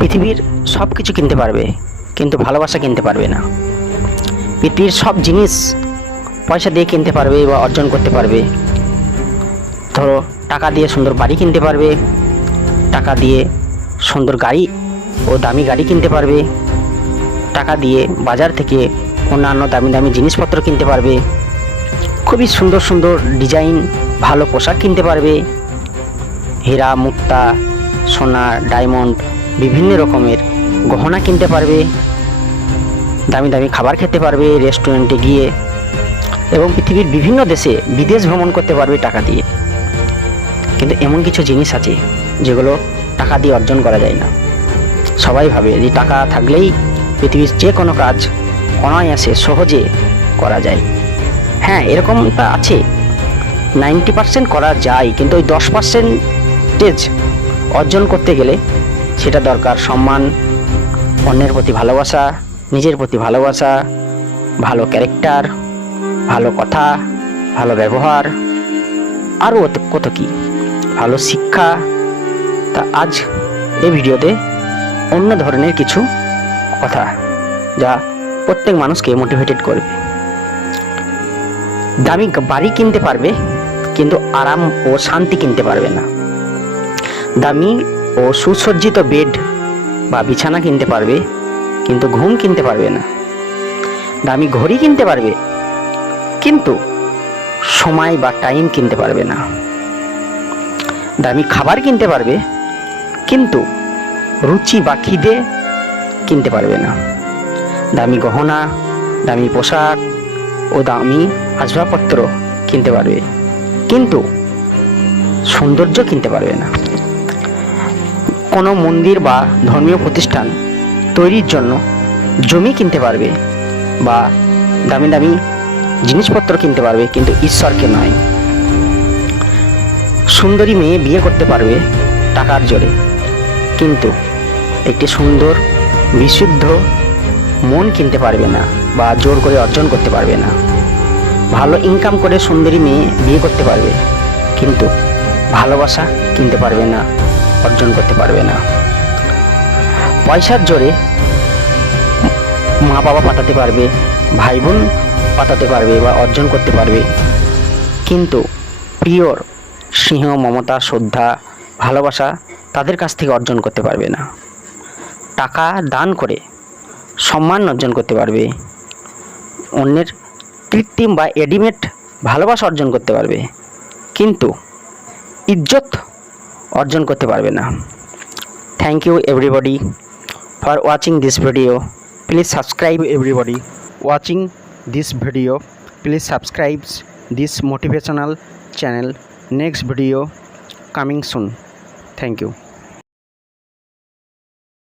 পৃথিবীর সব কিছু কিনতে পারবে, কিন্তু ভালোবাসা কিনতে পারবে না। পৃথিবীর সব জিনিস পয়সা দিয়ে কিনতে পারবে বা অর্জন করতে পারবে। ধরো, টাকা দিয়ে সুন্দর বাড়ি কিনতে পারবে, টাকা দিয়ে সুন্দর গাড়ি ও দামি গাড়ি কিনতে পারবে, টাকা দিয়ে বাজার থেকে অন্যান্য দামি দামি জিনিসপত্র কিনতে পারবে, খুবই সুন্দর সুন্দর ডিজাইন ভালো পোশাক কিনতে পারবে, হীরা মুক্তা সোনা ডায়মন্ড বিভিন্ন রকমের গহনা কিনতে পারবে, দামি দামি খাবার খেতে পারবে রেস্টুরেন্টে গিয়ে, এবং পৃথিবীর বিভিন্ন দেশে বিদেশ ভ্রমণ করতে পারবে টাকা দিয়ে। কিন্তু এমন কিছু জিনিস আছে যেগুলো টাকা দিয়ে অর্জন করা যায় না। সবাই ভাবে যে টাকা থাকলেই পৃথিবীর যে কোনো কাজ অনায়াসে সহজে করা যায়। এরকমটা আছে, 90% করা যায়, কিন্তু ওই 10% অর্জন করতে গেলে সেটা দরকার সম্মান, অন্যের প্রতি ভালোবাসা, নিজের প্রতি ভালোবাসা, ভালো ক্যারেক্টার, ভালো কথা, ভালো ব্যবহার, আরও কত কি, ভালো শিক্ষা। তা আজ এই ভিডিওতে অন্য ধরনের কিছু কথা যা প্রত্যেক মানুষকে মোটিভেটেড করবে। দামি বাড়ি কিনতে পারবে, কিন্তু আরাম ও শান্তি কিনতে পারবে না। দামি ও সুসজ্জিত বেড বা বিছানা কিনতে পারবে, কিন্তু ঘুম কিনতে পারবে না। দামি ঘড়ি কিনতে পারবে, কিন্তু সময় বা টাইম কিনতে পারবে না। দামি খাবার কিনতে পারবে, কিন্তু রুচি বা খিদে কিনতে পারবে না। দামি গহনা, দামি পোশাক ও দামি আসবাবপত্র কিনতে পারবে, কিন্তু সৌন্দর্য কিনতে পারবে না। কোনো মন্দির বা ধর্মীয় প্রতিষ্ঠান তৈরির জন্য জমি কিনতে পারবে বা দামি দামি জিনিসপত্র কিনতে পারবে, কিন্তু ঈশ্বরকে নয়। সুন্দরী মেয়ে বিয়ে করতে পারবে টাকার জোরে, কিন্তু একটি সুন্দর বিশুদ্ধ মন কিনতে পারবে না বা জোর করে অর্জন করতে পারবে না। ভালো ইনকাম করে সুন্দরী মেয়ে বিয়ে করতে পারবে, কিন্তু ভালোবাসা কিনতে পারবে না, অর্জন করতে পারবে না। পয়সার জোরে মা বাবা পাঠাতে পারবে, ভাই বোন পাঠাতে পারবে বা অর্জন করতে পারবে, কিন্তু পিওর স্নেহ মমতা শ্রদ্ধা ভালোবাসা তাদের কাছ থেকে অর্জন করতে পারবে না। টাকা দান করে সম্মান অর্জন করতে পারবে, অন্যের কৃত্রিম বা রেডিমেড ভালোবাসা অর্জন করতে পারবে, কিন্তু ইজ্জত অর্জন করতে পারবে না। Thank you everybody for watching this video. Please subscribe everybody watching this video. Please subscribe this motivational channel. Next video coming soon. Thank you.